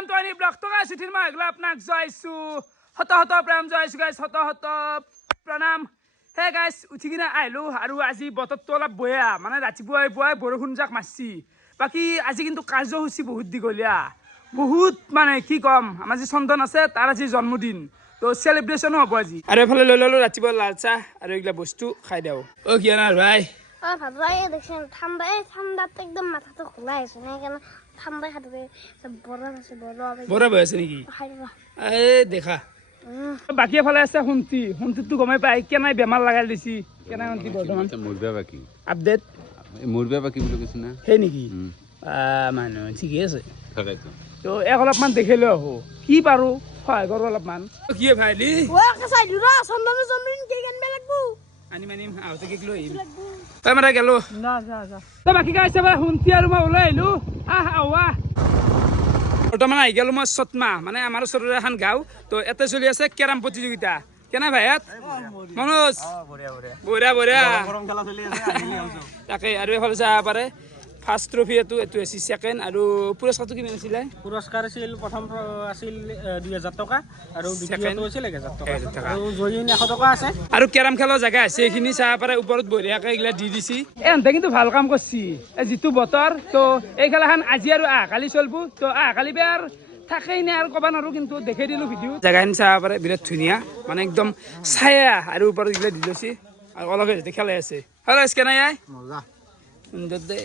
welcome to any blog तो guys इथिन मा अगला आपनाक जायसु हत हत प्रेम जायसु गाइस हत हत प्रणाम हे गाइस उठिकिना आइलो आरु আজি বতৰটো অলপ বয়া মানে ৰাতিপুৱাই পুৱাই বৰষুণ জাক মাছি বাকি আজি কিন্তু কাৰ্যসূচী বহুত দিগলিয়া বহুত মানে কি কম আমাৰ যি চন্দন আছে তাৰ আজি জন্মদিন তো সেলিব্ৰেশন হ'ব আজি আৰু এফালে লৈ ললো ৰাতিপুৱা লাল চাহ আৰু এইগলা বস্তু খাই দাও ও কি না ভাই ভাই দেখছেন ঠান্ডাতে একদম মাথাটো খোলা আছে না কেন ঠান্ডা খাতে সব বরফ আছে বৰফ আছে নেকি এ দেখা বাকি এফালে আছে হুন্তিটো গমাই পাই কেনাই বেমাৰ লাগাই দিছি কেনাই হুন্তি বৰ্তমান মুৰবা বাকি আপডেট মুৰবা বাকি বুলি কৈছ না হে নেকি মানে ঠিকে আছে থাকাইতো তো এক অলপমান দেখিলে আহো কি পাৰো হয় কৰো অলপমান কি ভাইলি ও কাছাই দুরা চন্দন জমিন কে কেন লাগবো আনি মানিম আউতে কেক লৈ তই মাৰা গেলো না যা তো বাকি গাইছে বা হুন্তি আৰু মই ওলাই আহিলো আৱা বৰ্তমান আহি গেলো মই সতমা মানে আমাৰ ওচৰৰে এখন গাঁও তো এতে চলি আছে কেৰাম প্ৰতিযোগিতা কেনে ভাইয়াত মনোজ বঢ়িয়া গৰম খেলা চলি আছে তাকে আৰু এফালে যাব পাৰে ফাৰ্ষ্ট ট্ৰফি এটো আছে সেকেন্ড আৰু পুৰস্কাৰটো কিমান আছিল পুৰস্কাৰ আছিল প্ৰথম আছিল 2000 টকা আৰু দ্বিতীয়টো আছিল 1000 টকা আৰু জয়িন 100 টকা আছে আৰু কেৰাম খেলৰ জায়গা আছে এইখিনি চাব পাৰে ওপৰত বঢ়িয়াকে এইগলা দি দিছি এনতে কিন্তু ভাল কাম কৰছি এই যিটো বতৰ তো এই খেলাখন আজি আৰু কালি চলব তো কালি বেৰ থাকেই না আৰু কবা নৰো কিন্তু দেখাই দিলো ভিডিও জায়গাখিনি চাব পাৰে বিৰাট ধুনীয়া মানে একদম ছায়া আৰু ওপৰত এইগলা দি দিছি আৰু অলপে যেতে খেলাই আছে হ্যালো স্কেনাই মজা সুন্দৰ দে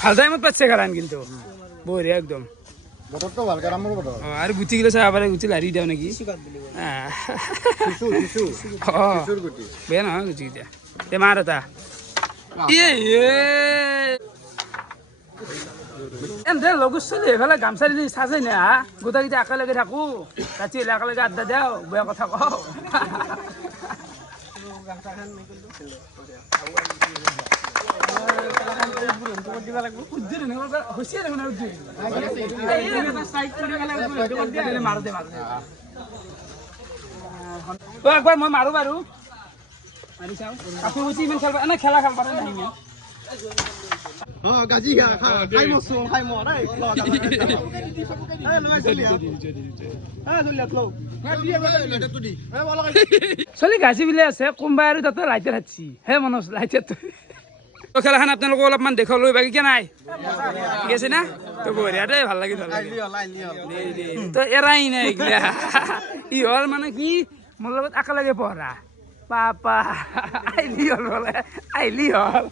ভাল টাইমত পাচ্ছে কাৰণ কিন্তু বঢ়িয়া একদম বতৰটো ভাল কামৰ বতৰ আৰু গুটি গিলা চাব পাৰে গুটি লাৰি দিও নেকি কিশোৰ গুটি বেয়া নহয় গুটি গিটা বেমাৰ এটা এনে লগৰ চলি এইফালে গামচা দি চাজে নে গোটেইকেইটা একেলগে থাকো ৰাতি একেলগে আড্ডা দিওঁ বেয়া কথা কওঁ একবাৰ মই মাৰো বাৰু মাৰি চাওঁ কাপোৰ গুচি ইমান খেলবা এনে খেলা খেল পাৰে নাই গাজি খাই মছো খাই মৰ চলি গাছি বিলে আছে কোনোবাই আৰু তাতে লাইটাৰ হাতছি হে মনোজ লাইটাৰটো খেলাখন আপোনালোকক অলপমান দেখালৈ বাকী কে নাই ঠিক আছে না তো বঢ়িয়া দেই ভাল লাগিল তো এৰাই নাই এইগিলা ই হ'ল মানে কি মোৰ লগত একেলগে পঢ়া পাপা আহিলি হ'ল বোলে আহিলি হ'ল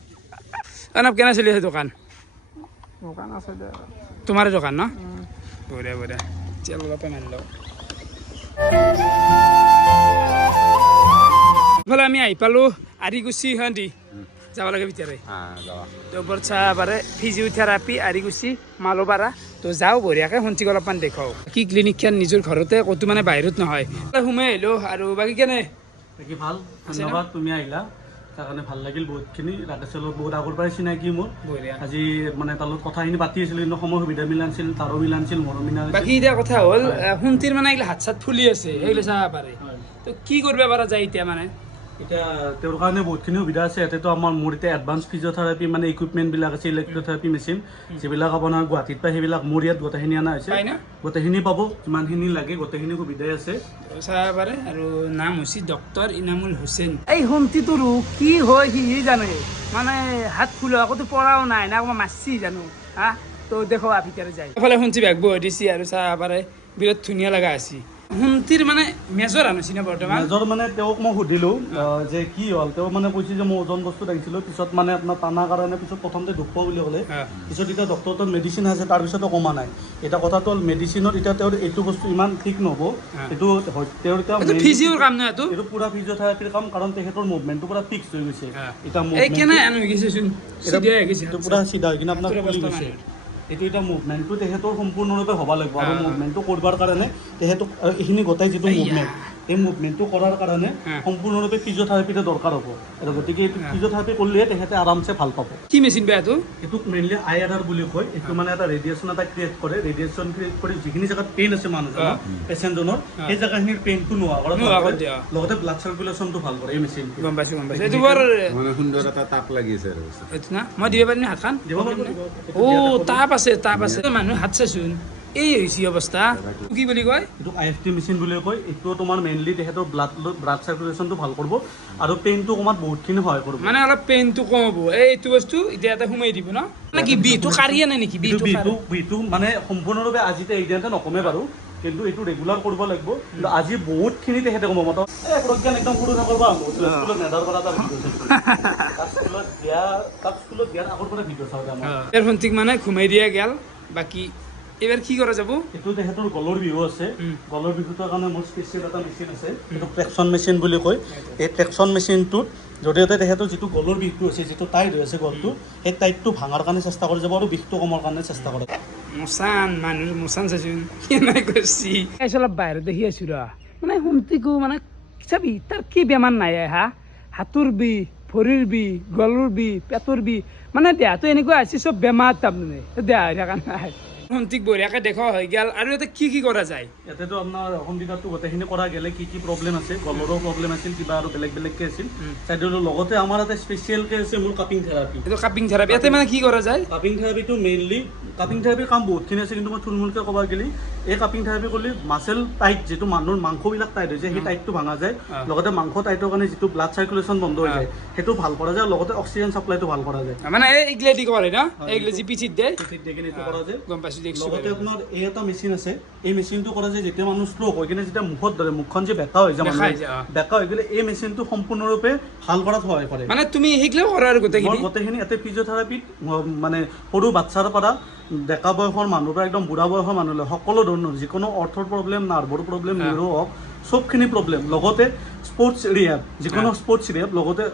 অনব কেনে চলি আছে দোকান আছে তোমাৰ দোকান ন বঢ়িয়া চেল অলপে মাৰি লওঁ ইফালে আমি আহি পালোঁ আৰিকুচি সিহঁতি যাব লাগে ভিতৰে তো ওপৰত চাব পাৰে ফিজিঅ'থেৰাপি আৰিকুচি মালোপাৰা তো যাওঁ বঢ়িয়াকৈ সন্ধিক অলপমান দেখাওঁ কি ক্লিনিকখন নিজৰ ঘৰতে ক'তো মানে বাহিৰত নহয় সোমাই আহিলোঁ আৰু বাকী কেনে বাকী ভাল ধন্যবাদ তুমি আহিলা তাৰ কাৰণে ভাল লাগিল বহুতখিনি ৰাকেশৰ লগত বহুত আগৰ পৰাই চিনাকি মোৰ আজি মানে তাৰ লগত কথাখিনি পাতি আছিলোঁ কিন্তু সময় সুবিধা মিলা নাছিল তাৰো মিলা নাছিল মোৰো মিলা নাছিল বাকী এতিয়া কথা হ'ল শুন্তিৰ মানে এইগিলা হাত চাত ফুলি আছে সেইগিলা চাব পাৰে তো কি কৰিব পৰা যায় এতিয়া মানে এতিয়া তেওঁৰ কাৰণে বহুতখিনি সুবিধা আছে ইয়াতেতো আমাৰ মোৰ এতিয়া এডভান্স ফিজিঅ'থেৰাপি মানে ইকুইপমেণ্টবিলাক আছে ইলেক্ট্ৰথেৰাপি মেচিন যিবিলাক আপোনাৰ গুৱাহাটীত পায় সেইবিলাক মোৰ ইয়াত গোটেইখিনি অনা হৈছে গোটেইখিনি পাব যিমানখিনি লাগে গোটেইখিনি সুবিধাই আছে চাব পাৰে আৰু নাম হৈছে ডক্টৰ ইনামুল হুছেইন এই শুন্তিটোৰ কি হয় সি জানে মানে হাত ফুলা আকৌতো পৰাও নাই না অকণমান মাছছি জানো হা তো দেখো ভিতৰে যায় এফালে শুন্তি বেগ বহি দিছি আৰু চাব পাৰে বিৰাট ধুনীয়া লগা আছে শুন্তিৰ মানে মেজৰ আনিছি না বৰ্তমান মেজৰ মানে তেওঁক মই সুধিলোঁ যে কি হ'ল তেওঁ মানে কৈছে যে মই ওজন বস্তু ৰাখিছিলোঁ পিছত মানে আপোনাৰ টানাৰ কাৰণে পিছত প্ৰথমতে দুখ পোৱা বুলি ক'লে পিছত এতিয়া ডক্টৰৰ মেডিচিন আছে তাৰপিছতো কমা নাই এতিয়া কথাটো হ'ল মেডিচিনত এতিয়া তেওঁৰ এইটো বস্তু ইমান ঠিক নহ'ব এইটো তেওঁৰ এতিয়া ফিজিঅ'ৰ কাম নহয় এইটো পুৰা ফিজিঅ'থেৰাপিৰ কাম কাৰণ তেখেতৰ মুভমেণ্টটো পুৰা ফিক্স হৈ গৈছে এতিয়া এইটো পুৰা চিধা হৈ কিনে আপোনাৰ খুলি গৈছে এইটো এতিয়া মুভমেণ্টটো তেখেতৰ সম্পূৰ্ণৰূপে হ'ব লাগিব আৰু মুভমেণ্টটো কৰিবৰ কাৰণে তেখেতক এইখিনি গোটাই যিটো মুভমেণ্ট এই মুভমেণ্টটো কৰাৰ কাৰণে সম্পূৰ্ণৰূপে ফিজিঅ'থেৰাপিতে দৰকাৰ হ'ব আৰু গতিকে এইটো ফিজিঅ'থেৰাপি কৰিলেহে তেখেতে আৰামছে ভাল পাব কি মেচিন বেয়া এইটোক মেইনলি IRR বুলি কয় এইটো মানে এটা ৰেডিয়েশ্যন এটা ক্ৰিয়েট কৰে ৰেডিয়েশ্যন ক্ৰিয়েট কৰি যিখিনি জেগাত পেইন আছে মানুহজনৰ পেচেণ্টজনৰ সেই জেগাখিনিৰ পেইনটো নোহোৱা কৰে লগতে ব্লাড চাৰ্কুলেশ্যনটো ভাল কৰে এই মেচিনটো গম পাইছোঁ এইটো বৰ মানে সুন্দৰ এটা তাপ লাগি আছে আৰু এইটো না মই দিব পাৰিম হাতখন দিব পাৰিব তাপ আছে মানুহ হাত চাইচোন এই হৈছে অৱস্থা কি বুলি কয় এইটো IFT মেচিন বুলি কয় এইটো তোমাৰ মেইনলি তেহেতৰ ব্লাড সাৰ্কুলেশ্যনটো ভাল কৰিব আৰু পেইনটো কমাত বহুতখিনি সহায় কৰিব মানে অলপ পেইনটো কম হ'ব এইটো বস্তু এতিয়া এটা সোমাই দিব ন মানে কি বিটো কাঢ়ি আনে নেকি বিটো মানে সম্পূৰ্ণৰূপে আজিতে এইদিনতে নকমে বাৰু কিন্তু এইটো ৰেগুলাৰ কৰিব লাগিব কিন্তু আজি বহুতখিনি তেখেতে কম মত প্ৰজ্ঞান একদম সৰু নকৰবা স্কুলত নেদাৰ পৰা এটা ভিডিঅ' স্কুলত দিয়াৰ আগৰ পৰা ভিডিঅ' চাওঁ আমাৰ ভণ্টিক মানে ঘুমাই দিয়া গেল বাকী এবাৰ কি কৰা যাব এইটো তেখেতৰ গলৰ বিহু আছে গলৰ বিহুটোৰ কাৰণে মোৰ স্পেচিয়েল এটা মেচিন আছে এইটো ট্ৰেকশ্যন মেচিন বুলি কয় এই ট্ৰেকশ্যন মেচিনটোত জৰিয়তে তেখেতৰ যিটো গলৰ বিষটো আছে যিটো টাইট হৈ আছে গলটো সেই টাইটটো ভাঙাৰ কাৰণে চেষ্টা কৰি যাব আৰু বিষটো কমাৰ কাৰণে চেষ্টা কৰে মচান মানুহ মচান চাইছোন কেনে কৰিছি অলপ বাহিৰত দেখি আছো ৰ মানে ভণ্টিকো মানে চাবি তাৰ কি বেমাৰ নাই হা হাতৰ বিষ ভৰিৰ বিষ গলৰ বিষ পেটৰ বিষ মানে দেহাটো এনেকুৱা আছে চব বেমাৰ তাৰমানে দেহা হৈ থকা নাই ভণ্টিক বঢ়িয়াকৈ দেখা হৈ গ'ল আৰু ইয়াতে কি কৰা যায় ইয়াতেতো আপোনাৰ অসম বিভাগটো গোটেইখিনি কৰা গ'লে কি প্ৰব্লেম আছে গলৰো প্ৰব্লেম আছিল কিবা আৰু বেলেগকৈ আছিল চাইডৰ লগতে আমাৰ এটা স্পেচিয়েলকৈ আছে মোৰ কাপিং থেৰাপি এইটো কাপিং থেৰাপি ইয়াতে মানে কি কৰা যায় কাপিং থেৰাপিটো মেইনলি কাপিং থেৰাপিৰ কাম বহুতখিনি আছে কিন্তু মই থুলমূলকৈ ক'ব গ'লে এই কাপিং থেৰাপি কৰিলে মাছেল টাইট যিটো মানুহৰ মাংসবিলাক টাইট হৈ যায় সেই টাইটটো ভাঙা যায় লগতে মাংস টাইটৰ কাৰণে যিটো ব্লাড চাৰ্কুলেশ্যন বন্ধ হৈ যায় সেইটো ভাল কৰা যায় লগতে অক্সিজেন চাপ্লাইটো ভাল কৰা যায় মানে এইগিলাদি কৰে ন এইগিলা পিঠিত দিয়ে এইটো কৰা যায় গম পাইছোঁ লগতে আপোনাৰ এই এটা মেচিন আছে এই মেচিনটো কৰা যায় যেতিয়া মানুহ ষ্ট্ৰক হৈ কিনে যেতিয়া মুখত ধৰে মুখখন যে বেকা হৈ যায় বেকা হৈ গ'লে এই মেচিনটো সম্পূৰ্ণৰূপে ভাল কৰাত সহায় কৰে মানে তুমি সেইগিলাও কৰা আৰু গোটেইখিনি ইয়াতে ফিজিঅ'থেৰাপিত মানে সৰু বাচ্ছাৰ পৰা ডেকা বয়সৰ মানুহৰ পৰা একদম বুঢ়া বয়সৰ মানুহলৈ সকলো ধৰণৰ যিকোনো অৰ্থৰ প্ৰব্লেম নাৰ্ভৰ প্ৰব্লেম নিউৰ হওক চবখিনি প্ৰব্লেম লগতে স্পৰ্টছ ৰিহেব যিকোনো স্পৰ্টছ ৰিহেব লগতে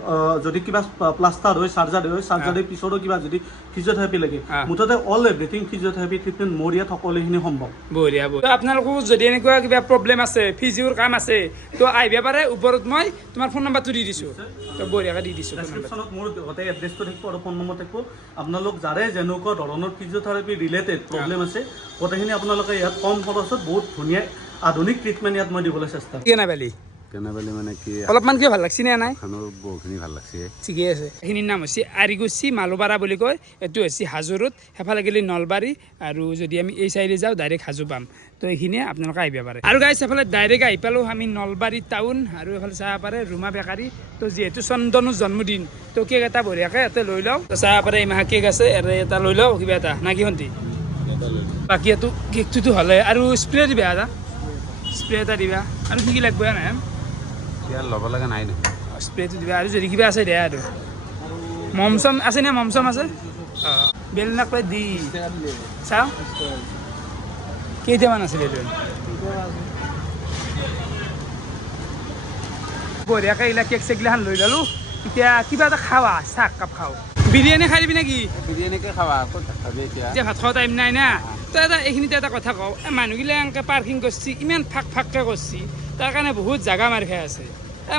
যদি কিবা প্লাষ্টাৰ হয় চাৰ্জাৰীৰ পিছতো কিবা যদি ফিজিঅ'থেৰাপি লাগে মুঠতে অল এভৰিথিং ফিজিঅ'থেৰাপি ট্ৰিটমেণ্ট মোৰ ইয়াত সকলোখিনি সম্ভৱ বঢ়িয়া আপোনালোকো যদি এনেকুৱা কিবা প্ৰব্লেম আছে ফিজিঅ'ৰ কাম আছে তো আহিব পাৰে ওপৰত মই তোমাৰ ফোন নম্বৰটো দি দিছোঁ তো বঢ়িয়াকৈ দি দিছোঁ ডেছক্ৰিপশ্যনত মোৰ গোটেই এড্ৰেছটো থাকিব আৰু ফোন নম্বৰ থাকিব আপোনালোক যাৰে যেনেকুৱা ধৰণৰ ফিজিঅ'থেৰাপি ৰিলেটেড প্ৰব্লেম আছে গোটেইখিনি আপোনালোকে ইয়াত কম খৰচত বহুত ধুনীয়া আধুনিক ট্ৰিটমেণ্ট ইয়াত মই দিবলৈ চেষ্টা কৰিম কেনেবালি মানে কি অলপমান কিয় ভাল লাগছি নে নাই খানৰ বহুখিনি ভাল লাগছে ঠিকে আছে এইখিনিৰ নাম হৈছে আৰিগুচি মালোপাৰা বুলি কয় এইটো হৈছে হাজোৰত সেইফালে গ'লে নলবাৰী আৰু যদি আমি এই চাইডে যাওঁ ডাইৰেক্ট হাজো পাম তো এইখিনিয়ে আপোনালোকে আহিব পাৰে আৰু গাইছ এইফালে ডাইৰেক্ট আহি পালোঁ আমি নলবাৰী টাউন আৰু এইফালে চাব পাৰে ৰুমা বেকাৰী তো যিহেতু চন্দনৰ জন্মদিন তো কেক এটা বঢ়িয়াকৈ ইয়াতে লৈ লওঁ তো চাব পাৰে এই মাহৰ কেক আছে এটা লৈ লওঁ কিবা এটা না কি ভণ্টি বাকী এইটো কেকটোতো হ'লে আৰু স্প্ৰে দিবা এটা স্প্ৰে এটা দিবা আৰু কি লাগিব নাই ইয়াৰ ল'ব লগা নাই নে স্প্ৰেটো দিবা আৰু যদি কিবা আছে দিয়া আৰু মমচম আছে নে মমচম আছে অঁ বেলুন কৈ দি চাওঁ কেইটামান আছে বেলুন বঢ়িয়াকৈ এইবিলাক কেক চেকগিলাখান লৈ ল'লোঁ এতিয়া কিবা এটা খাৱা চাহ কাপ খাওঁ বিৰিয়ানী খাই দিবি নেকি বিৰিয়ানীকে খাবা ক'ত খাবি এতিয়া ভাত খোৱা টাইম নাই না তো এইখিনিতে এটা কথা কওঁ মানুহগিলা এনেকৈ পাৰ্কিং কৰিছে ইমান ফাঁককৈ কৰিছে তাৰ কাৰণে বহুত জাগা মাৰি খাই আছে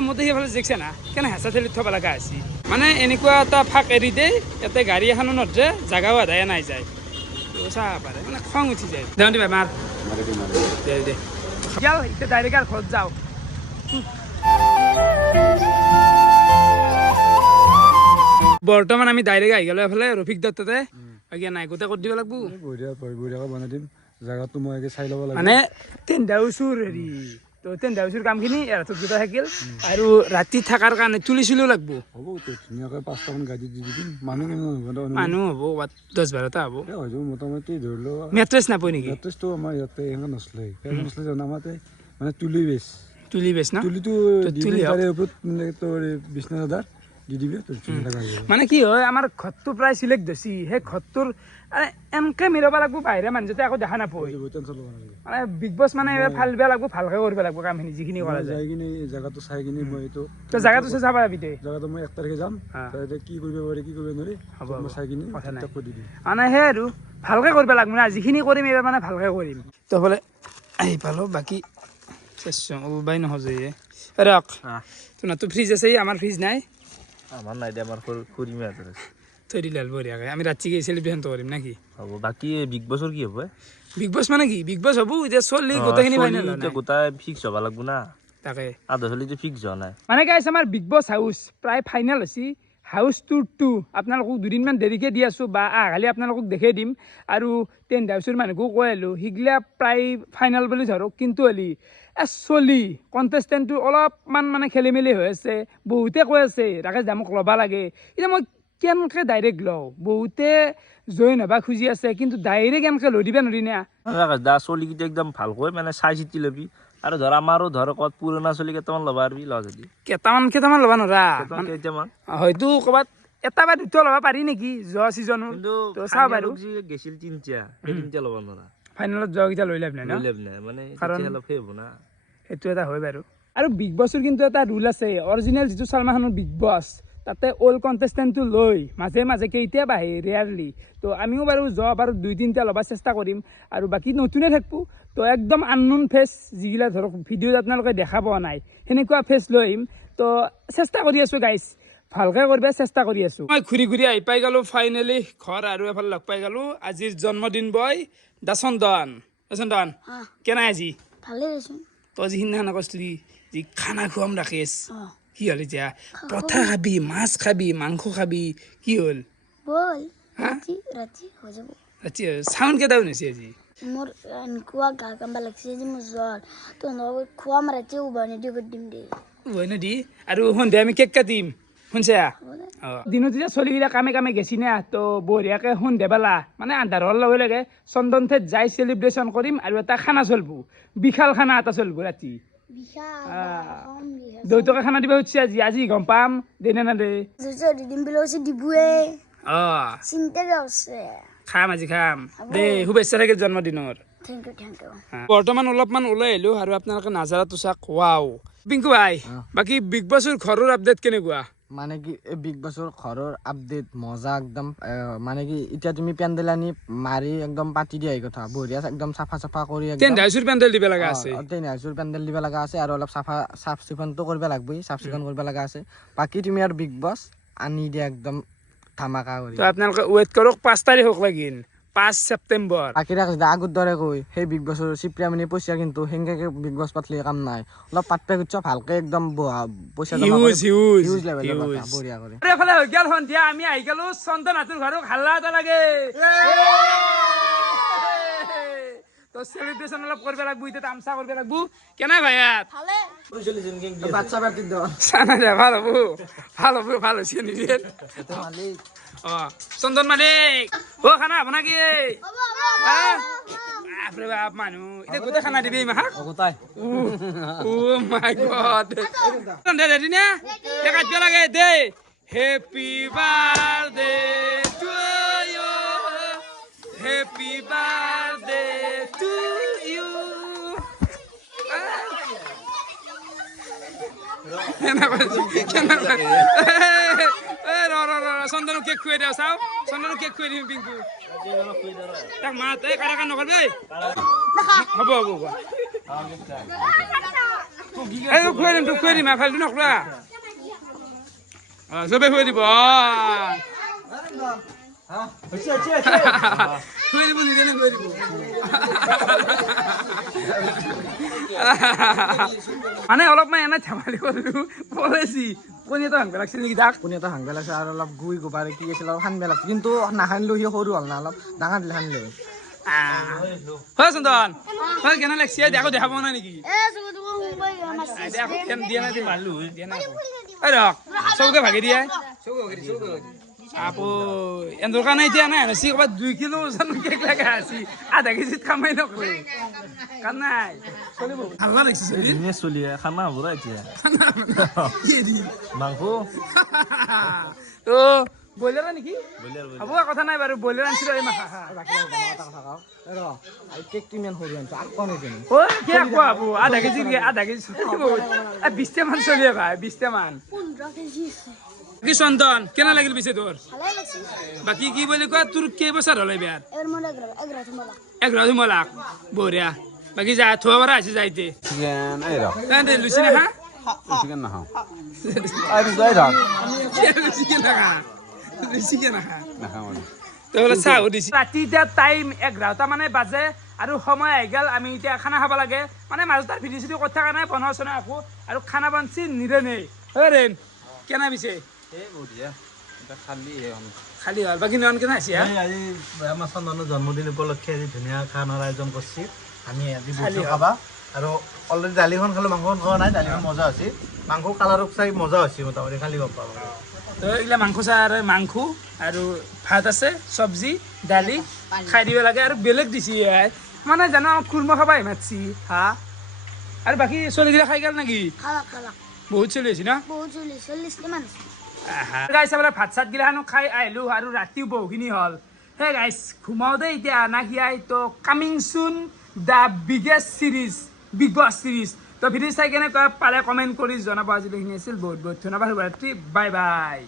মতে সেইফালে দেখিছে না কেনে হেঁচা ঠেলিত থ'ব লগা আছে মানে এনেকুৱা এটা ফাঁক এৰি দেই ইয়াতে গাড়ী এখনো নধৰে জাগাও আধায়ে নাই যায় চাব পাৰে মানে খং উঠি যায় দেওঁ দিবা মাৰ দে যাওঁ এতিয়া ডাইৰেক্ট আৰু ঘৰত যাওঁ বৰ্তমান আমি ডাইৰেক্ট আহি গ'লো এফালে ৰফিক দত্ততে নাই গোটেই কৰি দিব লাগিব বঢ়িয়াকৈ বনাই দিম জাগাটো মই চাই ল'ব লাগিব মানে টেণ্টাউচুৰ হেৰি তো টেণ্টাউচুৰ কামখিনি এৰাটোত দুটা থাকিল আৰু ৰাতি থকাৰ কাৰণে তুলি চুলিও লাগিব হ'ব ধুনীয়াকৈ 5টামান গাড়ী দি দিম মানুহ কিমান মানুহ হ'ব 10-12টা হ'ব হৈ যাব মোটামুটি ধৰি লওক মেট্ৰেছ নাপায় নেকি মেট্ৰেছটো আমাৰ ইয়াতে এনেকৈ নচলে নচলে জানো আমাৰ মানে তুলি বেছ তুলি বেছ ন তুলিটো তাৰে ওপৰত তোৰ বিছনা চাদৰ দি দিবি মানে কি হয় আমাৰ ঘৰটো প্ৰায় চিলেক্ট ধৰিছি সেই ঘৰটোৰ এনেকৈ মিলাব লাগিব বাহিৰে মানুহ যাতে আকৌ দেখা নাপায় মানে বিগ বছ মানে এইবাৰ ভাল দিব লাগিব ভালকৈ কৰিব লাগিব কামখিনি যিখিনি কৰা যায় কিনে জাগাটো চাই কিনে মই এইটো তো জাগাটো চাই চাব যাবি তই জাগাটো মই 1 তাৰিখে যাম তাতে কি কৰিব পাৰি কি কৰিব নোৱাৰি মই চাই কিনে দি দিম মানে সেই আৰু ভালকৈ কৰিব লাগিব না যিখিনি কৰিম এইবাৰ মানে ভালকৈ কৰিম তো বোলে আহি পালোঁ বাকী বাই নহজে ৰক তোৰ ফ্ৰিজ আছে আমাৰ ফ্ৰিজ নাই আমাৰ নাই দে আমাৰ কৰিমে আছে থৈ দিলে বঢ়িয়াকৈ আমি ৰাতিকে চেলিব্ৰেশ্যন কৰিম নেকি হ'ব বাকি বিগ বছৰ কি হ'ব বিগ বছ মানে কি বিগ বছ হ'ব এতিয়া চলি গোটেইখিনি ফাইনেল গোটাই ফিক্স হ'ব লাগব না তাকে আধা চলিটো ফিক্স হোৱা নাই মানে গাইছ আমাৰ বিগ বছ হাউচ প্ৰায় ফাইনেল হৈছে হাউচ টুৰটো আপোনালোকক দুদিনমান দেৰিকৈ দি আছোঁ বা আহালি আপোনালোকক দেখাই দিম আৰু টেণ্ট হাউচৰ মানুহকো কৈ আহিলোঁ সিগিলা প্ৰায় ফাইনেল বুলি ধৰক কিন্তু হ'লি চলি কণ্টেষ্টেণ্টটো অলপমান মানে খেলি মেলি হৈ আছে বহুতে কৈ আছে ৰাকেশ দা মোক ল'বা লাগে এতিয়া মই কেনেকৈ ডাইৰেক্ট লওঁ বহুতে জইন হ'বা খুজি আছে কিন্তু ডাইৰেক্ট এনেকৈ লৈ দিব নোৱাৰি না ৰাকেশ দা চলিকেইটা একদম ভালকৈ মানে চাই চিতি ল'বি আৰু ধৰ আমাৰো ধৰ ক'ত পুৰণা চলি কেইটামান ল'বা পাৰিবি লওঁ যদি কেইটামান ল'বা নোৱাৰা কেইটামান হয়তো ক'ৰবাত এটা বা দুটা ল'ব পাৰি নেকি যোৱা ছিজনত কিন্তু তো চাওঁ বাৰু গেছিল তিনিটা সেই তিনিটা ল'ব নোৱাৰা ফাইনেলত যোৱাকেইটা লৈ লাভ নাই ন লৈ লাভ নাই মানে কাৰণ অলপ সেই হ'ব না সেইটো এটা হয় বাৰু আৰু বিগ বছৰ কিন্তু এটা ৰুল আছে অৰিজিনেল যিটো চালমা খানৰ বিগ বছ তাতে অল্ড কণ্টেষ্টেণ্টটো লৈ মাজে মাজে কেতিয়াবা আহে ৰেয়াৰলি তো আমিও বাৰু যোৱা বাৰু 2-3টা ল'ব চেষ্টা কৰিম আৰু বাকী নতুনে থাকবো তো একদম আননোন ফেচ যিগিলা ধৰক ভিডিঅ'ত আপোনালোকে দেখা পোৱা নাই সেনেকুৱা ফেচ লৈ আহিম তো চেষ্টা কৰি আছোঁ গাইজ ভালকৈ কৰিব চেষ্টা কৰি আছোঁ মই ঘূৰি ঘূৰি আহি পাই গ'লোঁ ফাইনেলি ঘৰ আৰু এফালে লগ পাই গ'লোঁ আজিৰ জন্মদিন বয় চন্দন কেনে আজি ভালে দেচোন তই যি সিদিনাখন কৈছিলি যি খানা খুৱাম ৰাকেশ কি হ'ল এতিয়া পঠা খাবি মাছ খাবি মাংস খাবি কি হ'ল বল ৰাতি হৈ যাব ৰাতি চাউণ্ড কেইটা শুনিছে আজি মোৰ এনেকুৱা গা কামবা লাগছে যে মোৰ জ্বৰ তো খোৱাম ৰাতি উভয় দি কৰি দিম দেই হয় নদী আৰু সন্ধিয়া আমি কেক কাটিম শুনছা দিনত যেতিয়া চলিকেইটা কামে কামে গেছি না তো বঢ়িয়াকৈ সন্ধিয়া বেলা মানে আন্ধাৰ হোৱাৰ লগে লগে চন্দন ঠেত যাই চেলিব্ৰেশ্যন কৰিম আৰু এটা খানা চলবো বিশাল খানা এটা চলবো ৰাতি দেউতাকে খানা দিব খুজিছে আজি গম পাম দেনে না দে দিম বুলি কৈছে দিবয়ে অঁ চিন্তা কৰিছে খাম আজি খাম দে শুভেচ্ছা থাকিল জন্মদিনৰ থেংক ইউ বৰ্তমান অলপমান ওলাই আহিলোঁ আৰু আপোনালোকে নাজাৰাটো চাওক ৱাও পিংকু ভাই বাকী বিগ বছৰ ঘৰৰ আপডেট কেনেকুৱা মানে কি এই বিগ বছৰ ঘৰৰ আপডেট মজা একদম মানে কি এতিয়া তুমি পেণ্ডেল আনি মাৰি একদম পাতি দিয়া এই কথা বঢ়িয়া একদম চাফা কৰি টেণ্ট হাউচৰ পেণ্ডেল দিব লগা আছে টেণ্ট হাউচৰ পেণ্ডেল দিব লগা আছে আৰু অলপ চাফ চিকুণটো কৰিব লাগবই চাফ চিকুণ কৰিব লগা আছে বাকী তুমি আৰু বিগ বছ আনি দিয়া একদম ধামাকা কৰি তো আপোনালোকে ৱেইট কৰক 5 তাৰিখক লাগিন 5 ছেপ্টেম্বৰ বাকী ৰাখিছ আগৰ দৰে কৈ সেই বিগ বছৰ চিপ্ৰিয়ামণি পইচা কিন্তু সেনেকৈ বিগ বছ পাতলি কাম নাই অলপ পাতপে গুচ্ছ ভালকৈ একদম পইচা হিউজ লেভেলৰ বঢ়িয়া কৰে এফালে হৈ গ'ল সন্ধিয়া আমি আহি গ'লো চন্দন হাতুৰ ঘৰক হাল্লা এটা লাগে তো চেলিব্ৰেশ্যন অলপ কৰিব লাগব এতিয়া তামচা কৰিব লাগব কেনে ভাইয়াত বাচ্চা পাতিৰ দল চানা দে ভাল হৈছে নিজে অঁ চন্দন মালিক খানা হ'ব নাকি বাপৰে বাপ মানুহ এতিয়া গোটেই খানা দিবি মাহাক মাই গড দে ৰেডি নে কাটিব লাগে দে happy birthday to you happy birthday to you Chandan cake খুৱাই দিয়া চাওঁ চন্দন কেক খুৱাই দিম পিংকু তাক মাত এই কাৰা নকৰবি হ'ব এই খুৱাই দিম এফালটো নকৰা চবে খুৱাই দিব খুৱাই দিব নিজে খুৱাই দিব মানে অলপমান এনে ধেমালি কৰিলোঁ পলাইছি কণী এটা ভাঙিব লাগিছিল নেকি তাক কোনে এটা ভাঙিব লাগিছে আৰু অলপ গুই গোবাৰে কি আছিল অলপ সানিব লাগিছিল কিন্তু নাসানিলেও সি সৰু হ'ল না অলপ ডাঙৰ দিলে সানিলে হয় চন্দন হয় কেনে লাগিছে আকৌ দেখা পোৱা নাই নেকি দিয়া নাই দিয়া নাই ৰক চৌকে ভাগি দিয়ে আপো এন্দৰ কাৰণে এতিয়া নাই আনিছি ক'ৰবাত 2 কিলো জানো কেক লাগা আছি আধা কেজিত কামাই নকৰে কাম নাই চলিব ভাল লাগিছে চলি খানা হ'ব এতিয়া মাংস তো ব্ৰইলাৰ নেকি হ'ব কথা নাই বাৰু ব্ৰইলাৰ আনিছিলোঁ এই মাখা কেকটো ইমান সৰু আনিছে আকৌ নেকি কেক কোৱা হ'ব আধা কেজি 20টা মান চলি ভাই 20টা মান 15 কেজি কি চন্দন কেনে লাগিল পিছে তোৰ বাকী কি বুলি কয় তোৰ কেইবছৰ হ'ল বিয়াৰ 11 লাখ বঢ়িয়া বাকী যা থোৱা বাৰা আছে যাইতে চিকেন এই ৰখ লুচি নাখা চিকেন নাখাওঁ নাখাওঁ চাহ দিছে ৰাতি এতিয়া টাইম 11টা মানে বাজে আৰু সময় আহি গ'ল আমি এতিয়া খানা খাব লাগে মানে মাজত তাৰ ভিডিঅ' চিডিঅ' কথা নাই বনোৱা চনোৱা একো আৰু খানা বানছি নিৰে নেই ৰেন কেনে পিছে খালি হ'ল বাকী নন কেনে আছে আজি আমাৰ চন্দনৰ জন্মদিন উপলক্ষে আজি ধুনীয়া খানাৰ আয়োজন কৰিছে আমি আজি বস্তু খাবা আৰু অলৰেডি দালিখন খালোঁ মাংসখন খোৱা নাই দালিখন মজা হৈছে মাংস কালাৰক চাই মজা হৈছে মোটামুটি খালি গম পাব তো এইগিলা মাংস চাহ মাংস আৰু ভাত আছে চব্জি দালি খাই দিব লাগে আৰু বেলেগ দিছি মানে জানো খুৰমা খাবাই মাতছি হা আৰু বাকী চলিগিলা খাই গেল নেকি খালা খালা বহুত চলি আছে ন বহুত চল্লিছ কিমান গাইছ বোলে ভাত চাত গিলাখানো খাই আহিলোঁ আৰু ৰাতিও বহুখিনি হ'ল সেই গাইছ ঘুমাও দেই এতিয়া নাহিয়াই তো coming soon the biggest series Bigg Boss series তো ভিডিঅ' চাই কেনে পালে কমেণ্ট কৰি জনাব আজিলৈকে আছিল বহুত বহুত ধন্যবাদ শুভৰাত্ৰি বাই বাই